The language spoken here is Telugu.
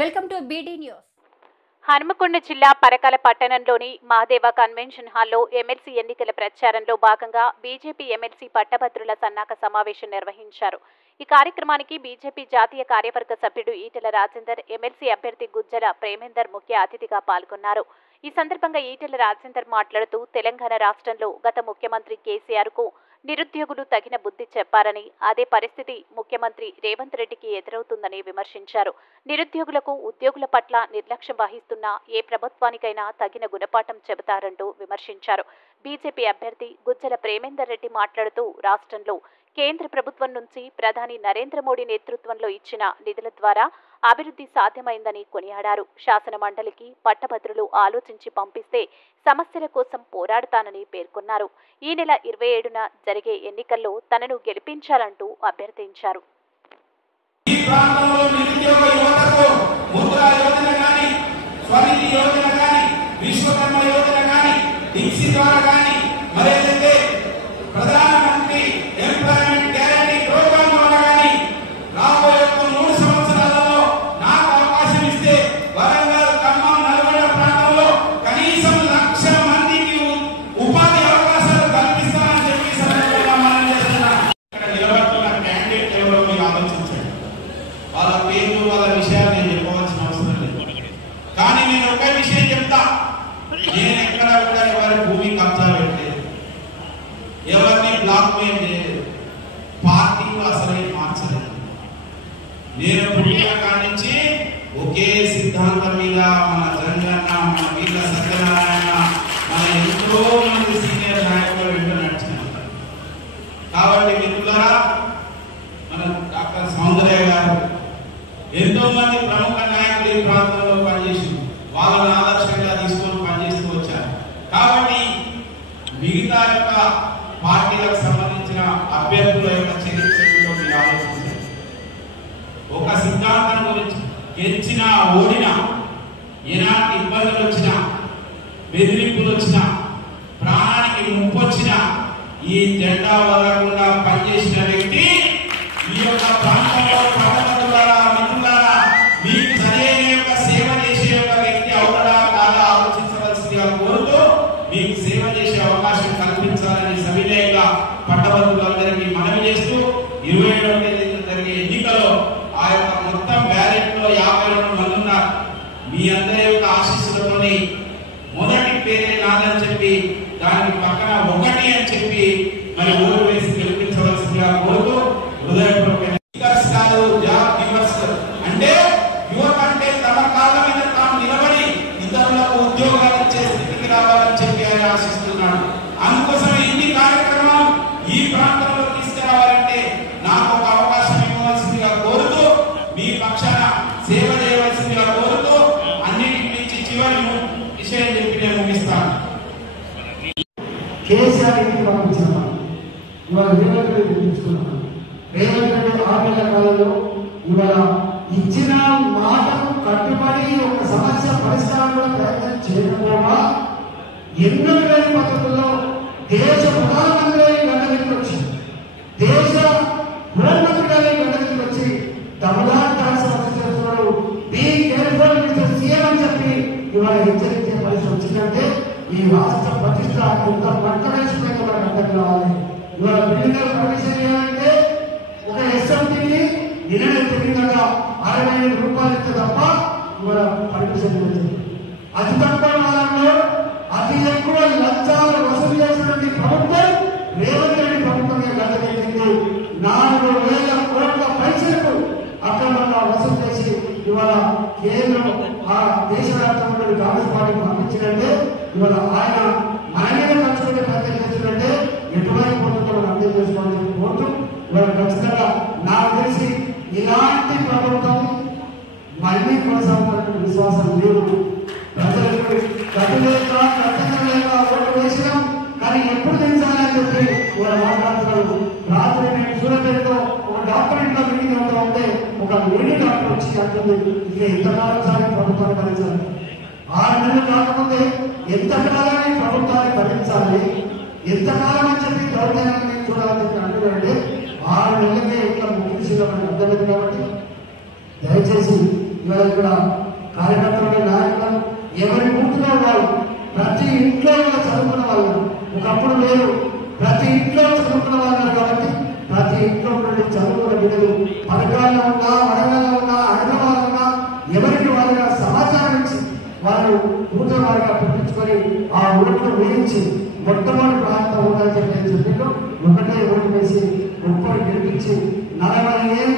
Welcome to BD news. Hanumakonda జిల్లా పరకాల పట్టణంలోని మహాదేవ కన్వెన్షన్ హాల్లో ఎమ్మెల్సీ ఎన్నికల ప్రచారంలో భాగంగా బీజేపీ ఎమ్మెల్సీ పట్టభద్రుల సన్నాహక సమావేశం నిర్వహించారు. ఈ కార్యక్రమానికి బీజేపీ జాతీయ కార్యవర్గ సభ్యుడు ఈటెల రాజేందర్, ఎమ్మెల్సీ అభ్యర్థి గుజ్జల ప్రేమేందర్ ముఖ్య అతిథిగా పాల్గొన్నారు. ఈ సందర్భంగా ఈటెల రాజేందర్ మాట్లాడుతూ తెలంగాణ రాష్ట్రంలో గత ముఖ్యమంత్రి కేసీఆర్కు నిరుద్యోగులు తగిన బుద్ధి చెప్పారని, అదే పరిస్థితి ముఖ్యమంత్రి రేవంత్ రెడ్డికి ఎదురవుతుందని విమర్శించారు. నిరుద్యోగులకు ఉద్యోగుల పట్ల నిర్లక్ష్యం వహిస్తున్న ఏ ప్రభుత్వానికైనా తగిన గుణపాఠం చెబుతారంటూ విమర్శించారు. బీజేపీ అభ్యర్థి గుజ్జల ప్రేమేందర్ రెడ్డి మాట్లాడుతూ రాష్ట్రంలో కేంద్ర ప్రభుత్వం నుంచి ప్రధాని నరేంద్ర మోడీ నేతృత్వంలో ఇచ్చిన నిధుల ద్వారా అభివృద్ధి సాధ్యమైందని కొనియాడారు. శాసన మండలికి పట్టభద్రులు ఆలోచించి పంపిస్తే సమస్యల కోసం పోరాడతానని పేర్కొన్నారు. ఈ నెల 27న జరిగే ఎన్నికల్లో తనను గెలిపించాలంటూ అభ్యర్థించారు. నేను పుట్టిన కాడి నుంచి ఒకే సిద్ధాంతం మీద మన జగనన్న, మన వీళ్ళ సత్యనారాయణ, మన ఎంతో మంది సీనియర్ నాయకులు వెంట నడిచినారు. కాబట్టి మిత్రులారా, మన డాక్టర్ సౌందర్య గారు, ఎంతో మంది ప్రముఖ నాయకులు ఈ ప్రాంతంలో పనిచేసి వాళ్ళని ఆదర్శంగా తీసుకొని పనిచేస్తూ వచ్చారు. కాబట్టి మిగతా యొక్క పార్టీలకు సంబంధించిన అభ్యర్థుల యొక్క చరిత్రలో మీరు ఆలోచించారు. ఒక సిద్ధాంతం గురించి గెలిచినా ఓడినా, ఎలాంటి ఇబ్బందులు వచ్చినా, బెదిరింపులు వచ్చినా, ప్రాణానికి ముప్పు వచ్చినా ఈ జెండా వదలకుండా పనిచేసిన వ్యక్తి ఈ యొక్క ప్రాంతంలో ప్రజలారా, మిత్రులారా, మీకు సరైన యొక్క సేవ చేసే యొక్క వ్యక్తి అవుతాడా కాదా ఆలోచించవలసిందిగా కోరుతూ మీకు సేవ చేసే అవకాశం కల్పించాలని సవినయంగా పట్టభద్రులందరికీ మనవి చేస్తూ 27వ తేదీన జరిగే ఎన్నికల్లో ఆ యొక్క మొత్తం బ్యాలెట్ లో 52 మంది ఉన్నారు. మీ అందరి యొక్క ఆశీస్సులతోని మొదటి పేరే నాదని చెప్పి దానికి పక్కన 1 అని చెప్పి మరి ఓటు వేసి గెలిపించవలసిందిగా కోరుతూ హృదయపూర్వక అంటే యువత అంటే తమ కాళ్ళ మీద తాము నిలబడి ఇతరులకు ఉద్యోగాలు ఇచ్చే స్థితికి రావాలని చెప్పి ఆయన ఆశిస్తున్నాడు. అందుకోసం ఇన్ని కార్యక్రమాలు ఈ ప్రాంతంలో తీసుకురావాలంటే నాకు ఒక అవకాశం ఇవ్వవలసిందిగా కోరుతూ, మీ పక్షాన సేవ చేయవలసిందిగా కోరుతూ, అన్నిటికి మించి చివరి విషయం చెప్పి నేను ముగిస్తాను. కేసీఆర్ ఇంటికి పంపించాను, ఇవాళ రేవంత్ రెడ్డి పంపించుకున్నాను. రేవంత్ రెడ్డి 6 నెలల కాలంలో ఇవాళ ఇచ్చిన మాటకు కట్టుబడి ఒక సమస్య పరిష్కారంలో ప్రయత్నం చేయకపోగా ఎన్నో వేల పద్ధతుల్లో దేశ ప్రధానమంత్రి గంటకి వచ్చి, దేశ హోంమంత్రి గారి గంటకి వచ్చి తమిళనాడు సమస్య చేస్తున్నాడు. బీ కేర్ఫుల్ మిస్టర్ సీఎం అని చెప్పి ఇవాళ హెచ్చరించే పరిస్థితి వచ్చిందంటే ఈ రాష్ట్ర ప్రతిష్ట ఎంత పట్టణించిపోయిందో మనకు అర్థం కావాలి. ఇవాళ బిల్డింగ్ పర్మిషన్ చేయాలంటే ఒక ఎస్ఎంటీకి నిన్న తెలియక 60,000 రూపాయలు ఇస్తే తప్ప ఇవాళ పర్మిషన్ వచ్చింది. అతి తక్కువ కాలంలో అతి ఎక్కువ లంచాలు వసూలు చేసినటువంటి ప్రభుత్వం రేవంత్ రెడ్డి ప్రభుత్వంగా గతకెక్కింది. 4,000 కోట్ల పైసలకు అక్రమంగా వసూలు చేసి ఇవాళ కేంద్రం ఆ దేశవ్యాప్తంగా కాంగ్రెస్ పార్టీకి పంపించినట్టే ఇవాళ ఆయన మన మీద ఖర్చు పెట్టే ప్రయత్నం చేస్తున్నట్టే ఎటువంటి ప్రభుత్వం అర్థం చేసుకోవాలని కోరుతూ ఇవాళ ఖచ్చితంగా నాకు తెలిసి ఇలాంటి ప్రభుత్వం మళ్ళీ కొనసాగుతున్న విశ్వాసం లేదు. ప్రజలకు గతి లేక కట్టడం లేక ఓటు వేసినాం, కానీ ఎప్పుడు తెచ్చాలని చెప్పి ఇవాళ మాట్లాడుతున్నారు. రాత్రి నేను సూర్యపేటలో ఒక డాక్టరేట్ లో మీటింగ్ అవుతూ ఉంటే ఒక లేడీ డాక్టర్ వచ్చి అంటుంది, ఇక ఎంతకాలం సారి ప్రభుత్వాన్ని భరించాలి, 6 నెలలు కాకపోతే ఎంతకాలాన్ని ప్రభుత్వాన్ని భరించాలి, ఎంతకాలం అని చెప్పి దౌర్జన్యాన్ని చూడాలని చెప్పి అంటున్నారంటే 6 నెలలకే ఇట్లా ముఖ్య విషయంలో మనకు అర్థమైంది. కాబట్టి దయచేసి ఇవాళ ఇక్కడ కార్యకర్తలు నాయకులు ఎవరి గుర్తులో వాళ్ళు ప్రతి ఇంట్లో చదువుకున్న వాళ్ళు ఒకప్పుడు లేరు, ప్రతి ఇంట్లో చదువుకున్న వాళ్ళు కాబట్టి ప్రతి ఇంట్లో నుండి చదువుకున్న బిడ్డలు పథకాల్లో ఉన్నా, వరంగల్లో ఉన్నా, హైదరాబాద్ ఉన్నా ఎవరికి వాళ్ళగా సమాచారం ఇచ్చి వాళ్ళు ఊట వారిగా పుట్టించుకొని ఆ ఓట్లు వేయించి మొట్టమొదటి ప్రాంతం ఉందని చెప్పి చెప్పిండు. ఒకటే ఓటు వేసి 30 గెలిపించి 40 ఏళ్ళు